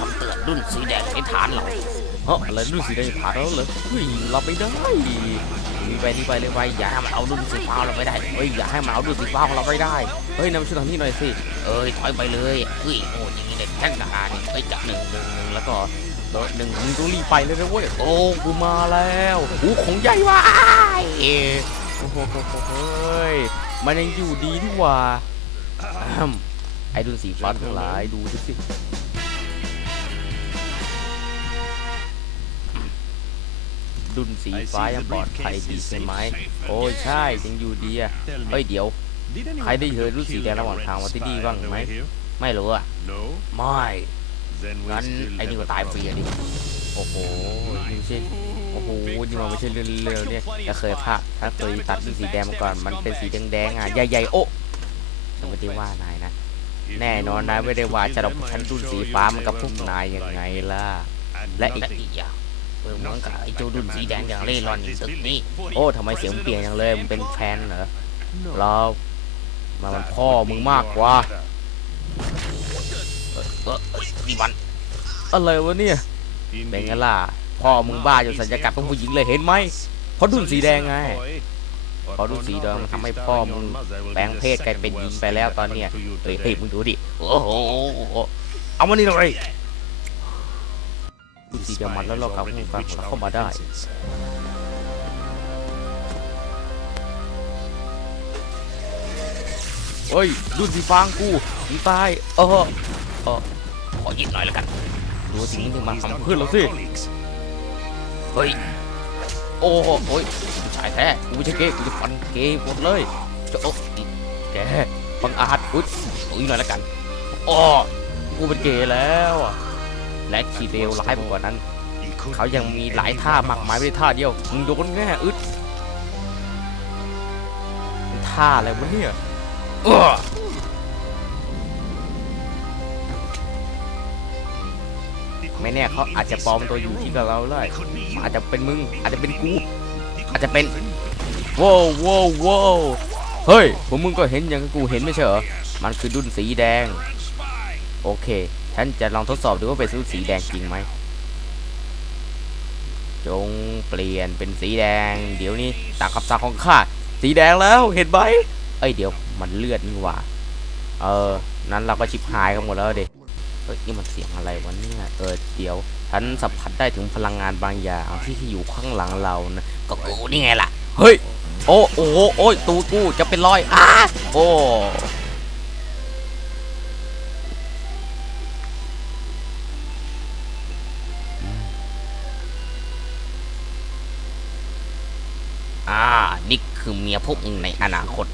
คำเตือนรุ่นสีแดงในฐานเราเฮ้ยอะไรรุ่นสีแดงผ่านแล้วเหรอเฮ้ยรับไม่ได้มีไปนี่ไปเลยไปอย่าให้มันเอารุ่นสีฟ้าเราไม่ได้เฮ้ยอย่าให้มันเอารุ่นสีฟ้าของเราไม่ได้เฮ้ยนำช่วยทางนี้หน่อยสิเอ้ยถอยไปเลยเฮ้ยโอ้ยอย่างนี้เด็กแท็กทหารนี่เอ้ยจับหนึ่งหนึ่งหนึ่งแล้วก็เออหนึ่งมึงต้องรีบไปเลยนะเว้ยโอ้กูมาแล้วโอ้ของใหญ่ว่ะเอ้ยโอ้โหเฮ้ยมันยังอยู่ดีที่ว่าอ้ำไอ้รุ่นสีฟ้าทั้งหลายดูสิ ดุนสีฟ้ายังปลอดภัยดีใช่ไหม โอ้ยใช่ยังอยู่ดีอะเฮ้ยเดี๋ยว ใครได้เห็นรุ่นสีแดงระหว่างทางมาที่นี่บ้างไหม ไม่รู้อะไม่งั้นไอ้นี่ก็ตายฟรีอะดิ โอ้โหนี่ไม่ใช่โอ้โหนี่มันไม่ใช่เรื่องเร็วเนี่ยถ้าเคยพลาดถ้าเคยตัดรุ่นสีแดงมาก่อน มันเป็นสีแดงๆอะ ใหญ่ๆ โอ้ฉันไม่ได้ว่านายนะ แน่นอนนายไม่ได้ว่าจะเราฉันรุ่นสีฟ้ามันกับพวกนายยังไงล่ะ และอีกและอีกอย่าง เออเหมือนกับไอ้เจ้ารุ่นสีแดงอย่างเล่ร่อนอยู่ตึกนี้ โอ้ทำไมเสียงเปลี่ยนอย่างเลยมันเป็นแฟนเหรอเรามามันพ่อมึงมากกว่าเออเออเออนี่มันอะไรวะเนี่ยเป็นไงล่ะพ่อมึงบ้าจนสัญญากรรมเป็นผู้หญิงเลยเห็นไหมเพราะดุนสีแดงไงพอดูสีแดงมันทำให้พ่อมึงแปลงเพศกลายเป็นหญิงไปแล้วตอนเนี้ยเฮ้ยเฮ้ยมึงดูดิโอ้โหเอามานี่เลย ดุนสีแดงมันแล้วเรากับมึงฟังเราเข้ามาได้เฮ้ยดุนสีฟางกูมึงตายเออเออขอยิงหน่อยแล้วกันดูสิ่งที่มันทำเพื่อนเราสิเฮ้ยโอ้โหโอ้ยผู้ชายแท้กูไม่ใช่เกย์กูจะฟันเกย์หมดเลยจะโอ้แกบังอาจอุ้ยอุ้ยหน่อยละกันอ้อกูเป็นเกย์แล้วอะ และขีดเร็วร้ายไปกว่านั้น เขายังมีหลายท่ามากมายไม่ได้ท่าเดียวมึงโดนแน่อึดมันท่าอะไรวะเนี่ยเออไม่แน่เขาอาจจะปลอมตัวอยู่ที่กับเราเลยอาจจะเป็นมึง อาจจะเป็นกู อาจจะเป็นว้าวว้าวว้าวเฮ้ยพวกมึงก็เห็นอย่างที่กูเห็นไม่ใช่เหรอ มันคือดุนสีแดง โอเค ฉันจะลองทดสอบดูว่าเป็นดุนสีแดงจริงไหม จงเปลี่ยนเป็นสีแดง เดี๋ยวนี้ตามคำสั่งของข้า สีแดงแล้ว เห็นไหมเอ้ยเดี๋ยวมันเลือดนี่หว่า เออ นั้นเราก็ชิบหายกันหมดแล้วเด็เฮ้ยนี่มันเสียงอะไรวะเนี่ย เออเดี๋ยวฉันสัมผัสได้ถึงพลังงานบางอย่างที่อยู่ข้างหลังเรานะ ก็กูนี่ไงล่ะ เฮ้ย โอ้โอ้โหโอ้ยตูกูจะเป็นรอยอ้าโอ้านี่คือเมียพวกมึงในอนาคต